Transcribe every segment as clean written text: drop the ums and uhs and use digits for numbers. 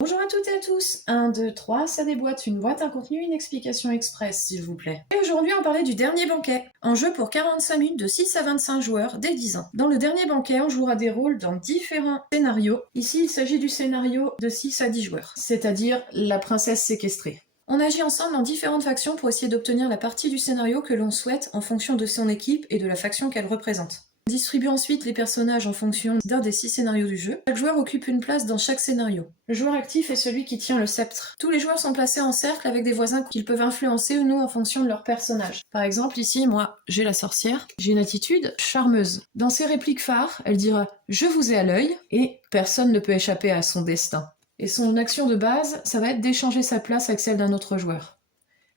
Bonjour à toutes et à tous. 1, 2, 3, ça déboîte, une boîte, un contenu, une explication express, s'il vous plaît. Et aujourd'hui, on parlait du dernier banquet. Un jeu pour 45 minutes de 6 à 25 joueurs dès 10 ans. Dans le dernier banquet, on jouera des rôles dans différents scénarios. Ici, il s'agit du scénario de 6 à 10 joueurs, c'est-à-dire la princesse séquestrée. On agit ensemble dans différentes factions pour essayer d'obtenir la partie du scénario que l'on souhaite en fonction de son équipe et de la faction qu'elle représente. On distribue ensuite les personnages en fonction d'un des 6 scénarios du jeu. Chaque joueur occupe une place dans chaque scénario. Le joueur actif est celui qui tient le sceptre. Tous les joueurs sont placés en cercle avec des voisins qu'ils peuvent influencer ou non en fonction de leur personnage. Par exemple, ici, moi, j'ai la sorcière. J'ai une attitude charmeuse. Dans ses répliques phares, elle dira « Je vous ai à l'œil » et « Personne ne peut échapper à son destin ». Et son action de base, ça va être d'échanger sa place avec celle d'un autre joueur.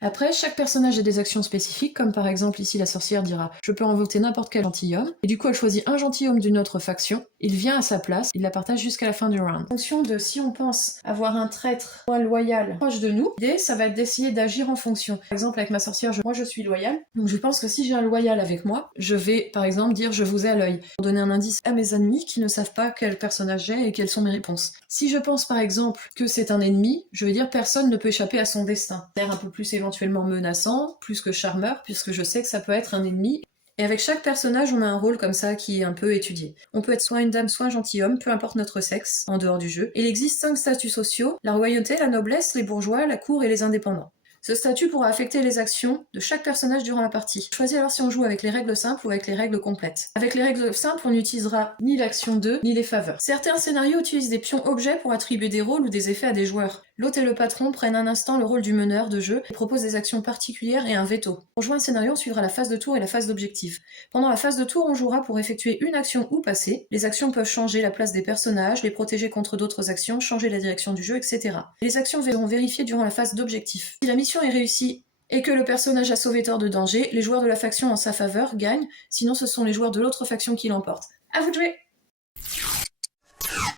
Après, chaque personnage a des actions spécifiques, comme par exemple ici la sorcière dira « Je peux invoquer n'importe quel gentilhomme », et du coup elle choisit un gentilhomme d'une autre faction, il vient à sa place, il la partage jusqu'à la fin du round. En fonction de si on pense avoir un traître ou un loyal proche de nous, l'idée ça va être d'essayer d'agir en fonction. Par exemple avec ma sorcière, moi je suis loyale, donc je pense que si j'ai un loyal avec moi, je vais par exemple dire « Je vous ai à l'œil », pour donner un indice à mes ennemis qui ne savent pas quel personnage j'ai et quelles sont mes réponses. Si je pense par exemple que c'est un ennemi, je vais dire « Personne ne peut échapper à son destin », l'air un peu plus éventuellement menaçant, plus que charmeur, puisque je sais que ça peut être un ennemi. Et avec chaque personnage, on a un rôle comme ça qui est un peu étudié. On peut être soit une dame, soit un gentilhomme, peu importe notre sexe, en dehors du jeu. Il existe 5 statuts sociaux, la royauté, la noblesse, les bourgeois, la cour et les indépendants. Ce statut pourra affecter les actions de chaque personnage durant la partie. Choisis alors si on joue avec les règles simples ou avec les règles complètes. Avec les règles simples, on n'utilisera ni l'action 2, ni les faveurs. Certains scénarios utilisent des pions objets pour attribuer des rôles ou des effets à des joueurs. L'hôte et le patron prennent un instant le rôle du meneur de jeu et proposent des actions particulières et un veto. Pour jouer un scénario, on suivra la phase de tour et la phase d'objectif. Pendant la phase de tour, on jouera pour effectuer une action ou passer. Les actions peuvent changer la place des personnages, les protéger contre d'autres actions, changer la direction du jeu, etc. Les actions seront vérifiées durant la phase d'objectif. Si la mission est réussie et que le personnage a sauvé Thor de danger, les joueurs de la faction en sa faveur gagnent, sinon ce sont les joueurs de l'autre faction qui l'emportent. À vous de jouer!